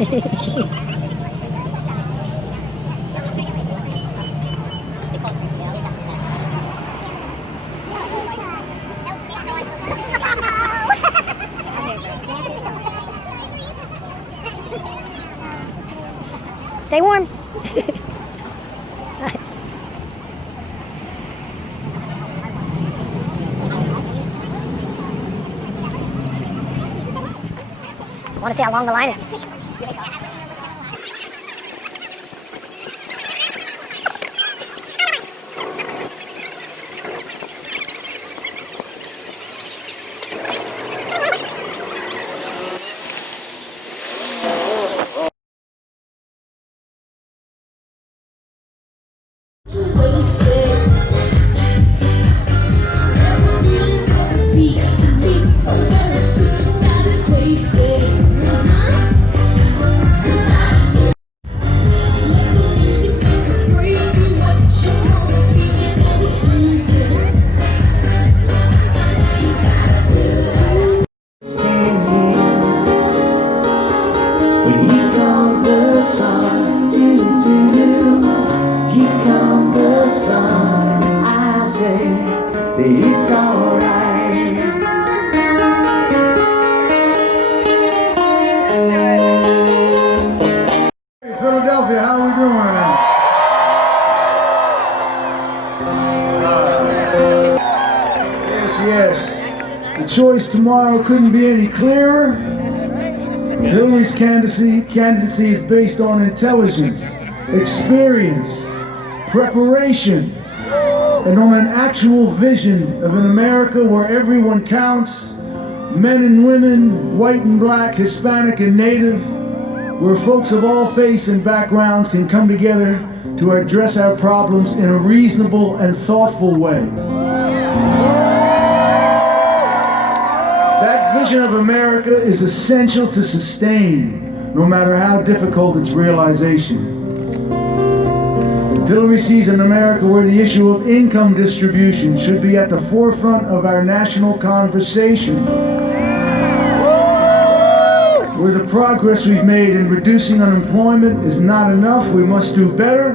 Stay warm. I want to see how long the line is. It's alright. Hey, Philadephia, how are we doing tonight? Yes. The choice tomorrow couldn't be any clearer. Hillary's candidacy is based on intelligence, experience, preparation, and on an actual vision of an America where everyone counts, men and women, white and black, Hispanic and Native, where folks of all faiths and backgrounds can come together to address our problems in a reasonable and thoughtful way. That vision of America is essential to sustain, no matter how difficult its realization. Hillary sees an America where the issue of income distribution should be at the forefront of our national conversation. Where the progress we've made in reducing unemployment is not enough, we must do better.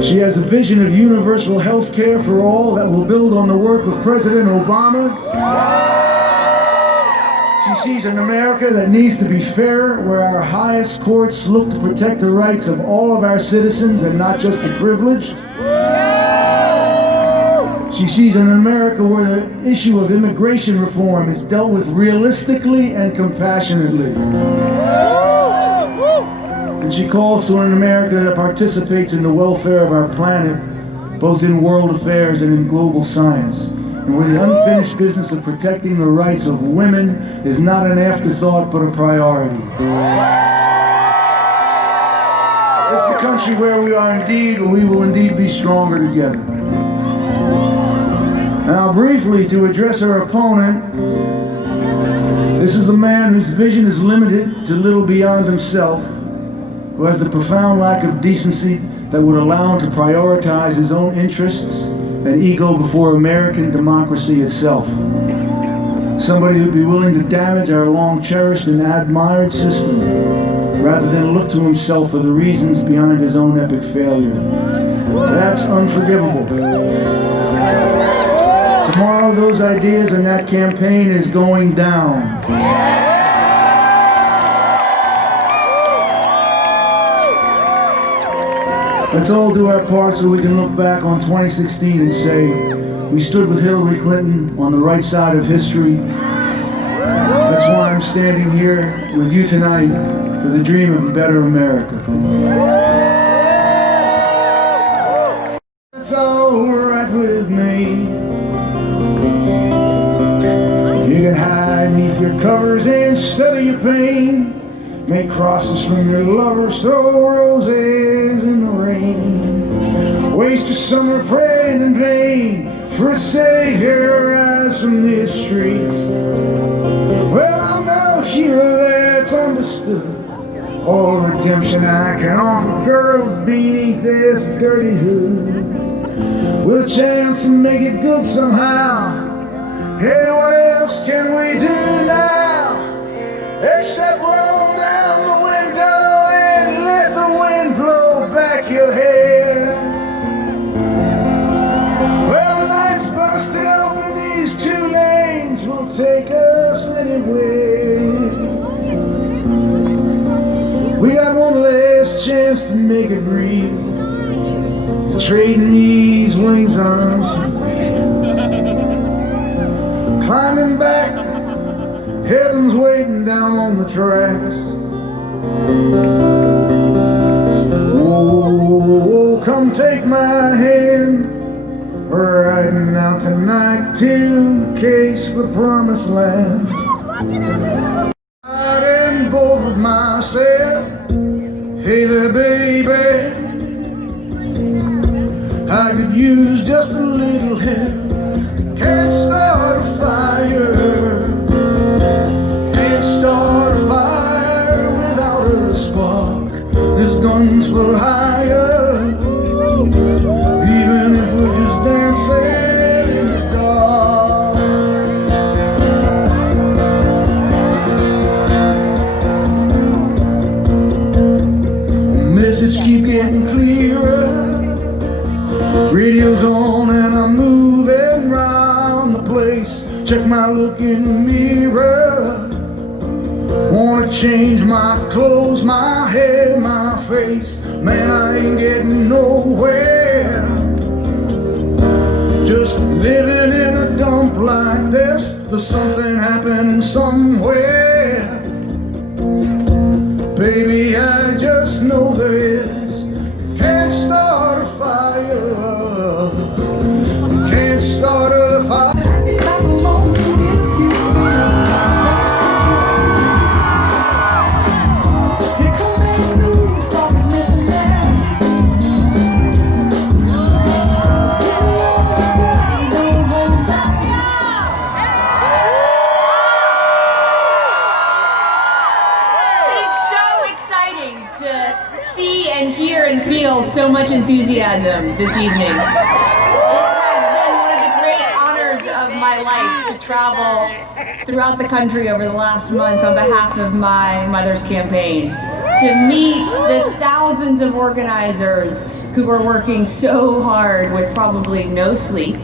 She has a vision of universal health care for all that will build on the work of President Obama. She sees an America that needs to be fairer, where our highest courts look to protect the rights of all of our citizens and not just the privileged. She sees an America where the issue of immigration reform is dealt with realistically and compassionately. And she calls for an America that participates in the welfare of our planet, both in world affairs and in global science. And where the unfinished business of protecting the rights of women is not an afterthought but a priority. It's the country where we are indeed, or we will indeed be stronger together. Now briefly, to address our opponent, this is a man whose vision is limited to little beyond himself, who has the profound lack of decency that would allow him to prioritize his own interests and ego before American democracy itself. Somebody who'd be willing to damage our long-cherished and admired system rather than look to himself for the reasons behind his own epic failure. That's unforgivable. Tomorrow, those ideas and that campaign is going down. Let's all do our part so we can look back on 2016 and say, we stood with Hillary Clinton on the right side of history. That's why I'm standing here with you tonight for the dream of a better America. That's all right with me. You can hide beneath your covers and study your pain. Make crosses from your lovers, throw roses in the rain. Waste your summer praying in vain for a savior rise from these streets. Well, I'm no hero that's understood all redemption I can offer girls beneath this dirty hood, with a chance to make it good somehow. Hey, what else can we do now? Except roll down the window and let the wind blow back your hair. Well, the night's busted open, these 2 lanes will take us anywhere. We got one last chance to make it real, trading these wings on some climbing back, heaven's waiting down on the tracks. Oh, come take my hand, we're riding out tonight to case the promised land. Riding bold with myself, hey there baby, I could use just a little help. Can't start a fire, can't start a fire without a spark. This gun's for hire, even if we're just dancing in the dark. The message keep getting clearer, radio's on and I'm moving round the place. Check my look in the mirror, wanna change my clothes, my hair, my face. Man, I ain't getting nowhere, just living in a dump like this. There's something happening somewhere, baby, I just know there is. Can't start a fire, can't start a fire. So much enthusiasm this evening. It has been one of the great honors of my life to travel throughout the country over the last months on behalf of my mother's campaign, to meet the thousands of organizers who are working so hard with probably no sleep,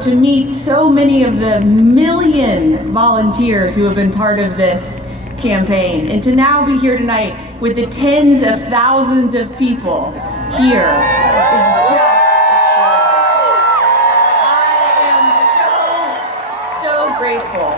to meet so many of the million volunteers who have been part of this campaign, and to now be here tonight with the tens of thousands of people here is just extraordinary. I am so grateful.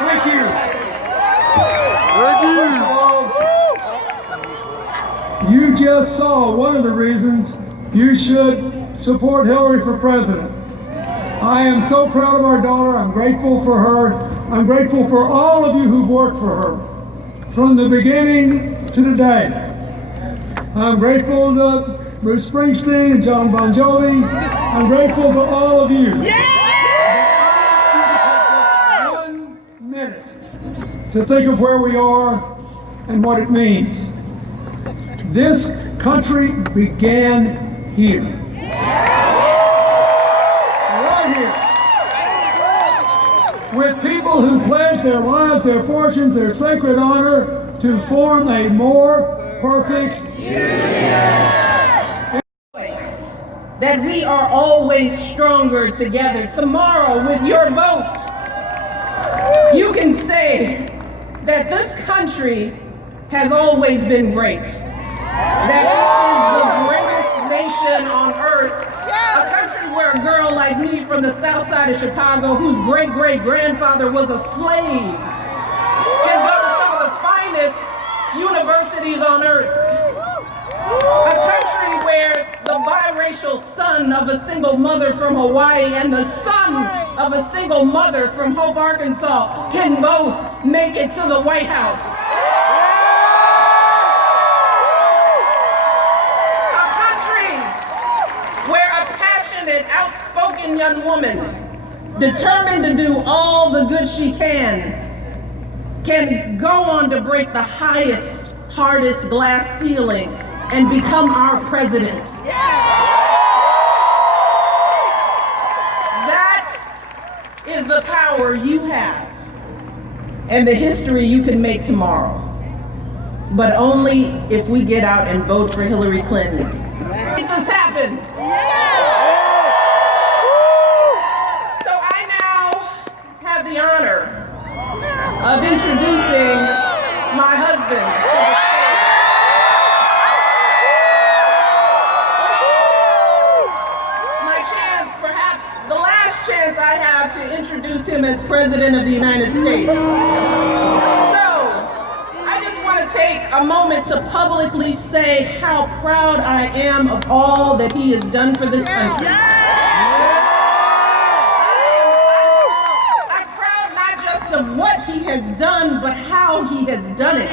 Thank you. Thank you. You just saw one of the reasons you should support Hillary for president. I am so proud of our daughter. I'm grateful for her. I'm grateful for all of you who've worked for her from the beginning to today. I'm grateful to Bruce Springsteen and John Bon Jovi. I'm grateful to all of you. Yeah! 1 minute to think of where we are and what it means. This country began here. With people who pledged their lives, their fortunes, their sacred honor to form a more perfect union. That we are always stronger together. Tomorrow, with your vote, you can say that this country has always been great. That it is the greatest nation on earth. A country where a girl like me from the south side of Chicago, whose great-great-grandfather was a slave, can go to some of the finest universities on earth. A country where the biracial son of a single mother from Hawaii and the son of a single mother from Hope, Arkansas can both make it to the White House. Outspoken young woman, determined to do all the good she can go on to break the highest, hardest glass ceiling and become our president. That power you have and the history you can make tomorrow, but only if we get out and vote for Hillary Clinton. Make this happen. So I now have the honor of introducing my husband to the stage. The last chance I have to introduce him as President of the United States. So, I just want to take a moment to publicly say how proud I am of all that he has done for this country. I'm proud not just of what he has done, but how he has done it.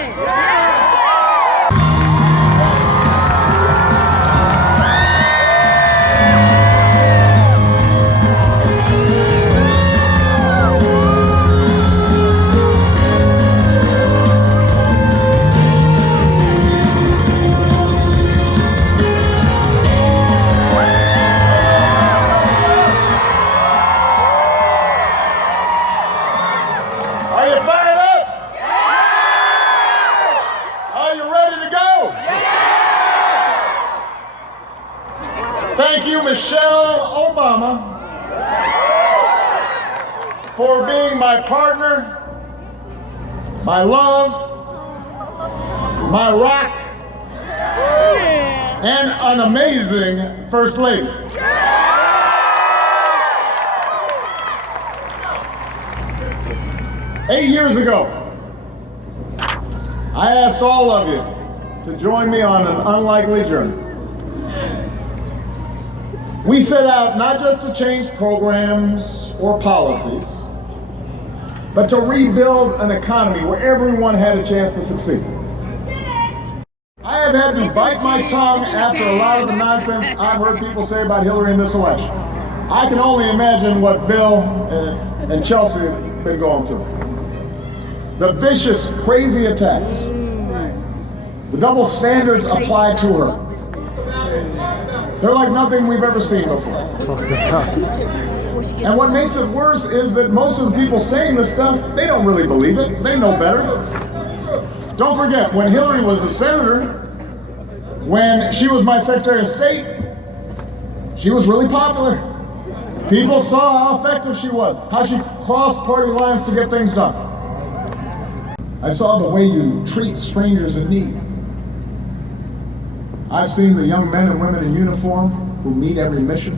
Are you fired up? Are you ready to go? Thank you, Michelle Obama, for being my partner, my love, my rock, and an amazing First Lady. 8 years ago, I asked all of you to join me on an unlikely journey. We set out not just to change programs or policies, but to rebuild an economy where everyone had a chance to succeed. I have had to bite my tongue after a lot of the nonsense I've heard people say about Hillary in this election. I can only imagine what Bill and Chelsea have been going through. The vicious, crazy attacks, the double standards applied to her. They're like nothing we've ever seen before. And what makes it worse is that most of the people saying this stuff, they don't really believe it. They know better. Don't forget, when Hillary was a senator, when she was my Secretary of State, she was really popular. People saw how effective she was, how she crossed party lines to get things done. I saw the way you treat strangers in need. I've seen the young men and women in uniform who meet every mission,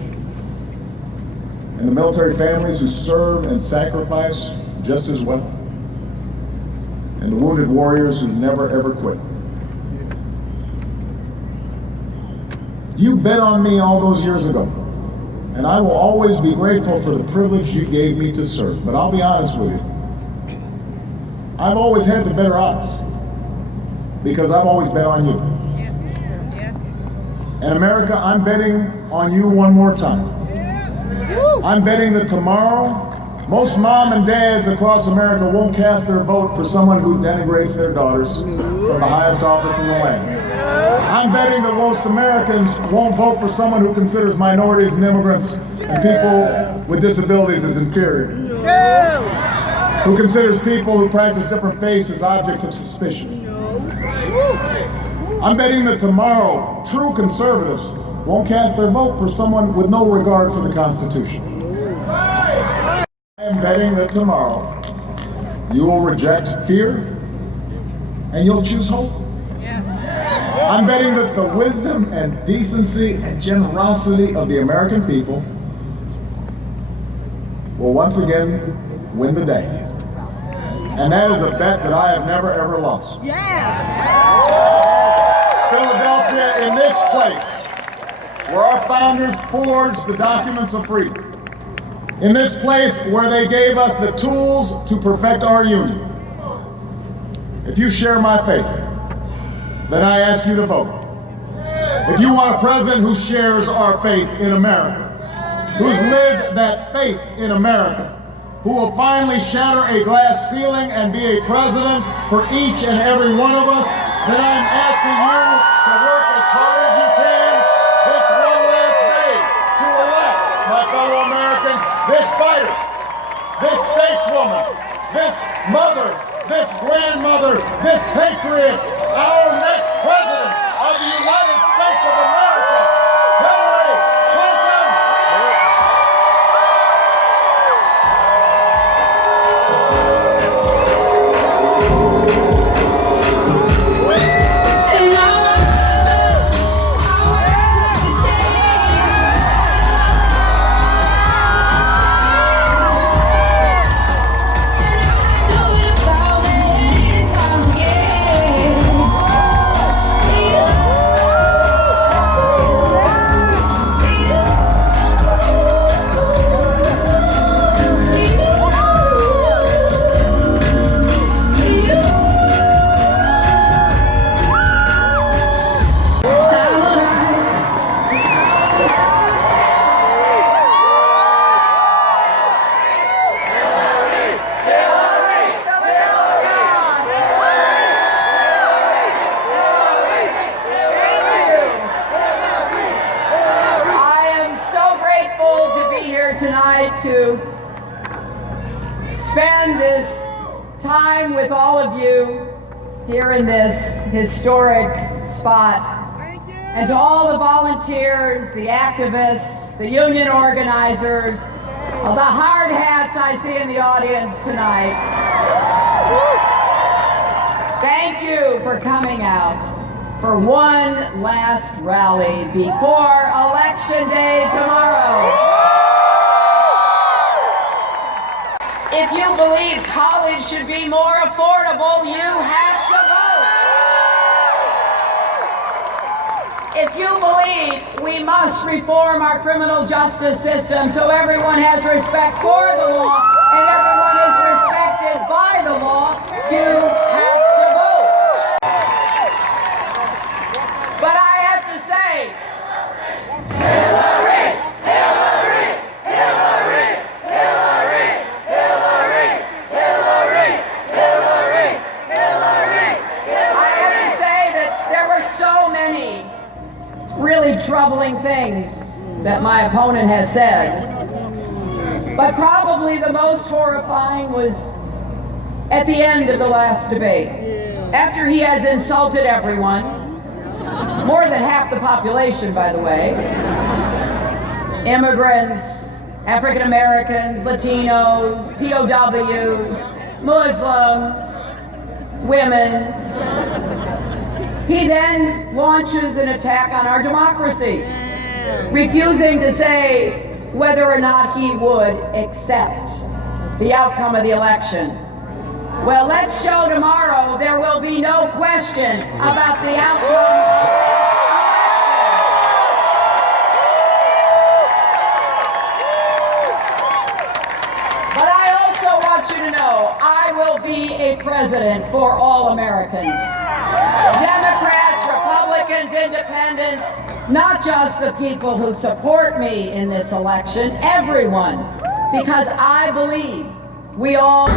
and the military families who serve and sacrifice just as well, and the wounded warriors who never ever quit. You bet on me all those years ago, and I will always be grateful for the privilege you gave me to serve. But I'll be honest with you, I've always had the better odds because I've always bet on you. And America, I'm betting on you one more time. I'm betting that tomorrow, most mom and dads across America won't cast their vote for someone who denigrates their daughters from the highest office in the land. I'm betting that most Americans won't vote for someone who considers minorities and immigrants and people with disabilities as inferior. Who considers people who practice different faiths as objects of suspicion. I'm betting that tomorrow, true conservatives won't cast their vote for someone with no regard for the Constitution. I am betting that tomorrow, you will reject fear and you'll choose hope. I'm betting that the wisdom and decency and generosity of the American people will once again win the day. And that is a bet that I have never ever lost. Philadephia, in this place, where our founders forged the documents of freedom. In this place where they gave us the tools to perfect our union. If you share my faith, then I ask you to vote. If you want a president who shares our faith in America, who's lived that faith in America, who will finally shatter a glass ceiling and be a president for each and every one of us, then I'm asking you to work as hard as you can this one last day to elect, my fellow Americans, this fighter, this this mother, this grandmother, this patriot, our next president of the United States of America, Hillary Clinton. Tonight to spend this time with all of you here in this historic spot, and to all the volunteers, the activists, the union organizers, all the hard hats I see in the audience tonight. Thank you for coming out for one last rally before Election Day tomorrow. If you believe college should be more affordable, you have to vote. If you believe we must reform our criminal justice system so everyone has respect for the law and everyone is respected by the law, you have to vote. But I have to say, Hillary, Hillary, Hillary, Hillary. So many really troubling things that my opponent has said, but probably the most horrifying was at the end of the last debate. After he has insulted everyone, more than half the population, by the way, immigrants, African Americans, Latinos, POWs, Muslims, women, he then launches an attack on our democracy, refusing to say whether or not he would accept the outcome of the election. Well, let's show tomorrow there will be no question about the outcome of this election. But I also want you to know I will be a president for all Americans. Democrats, Republicans, Independents, not just the people who support me in this election, everyone, because I believe we all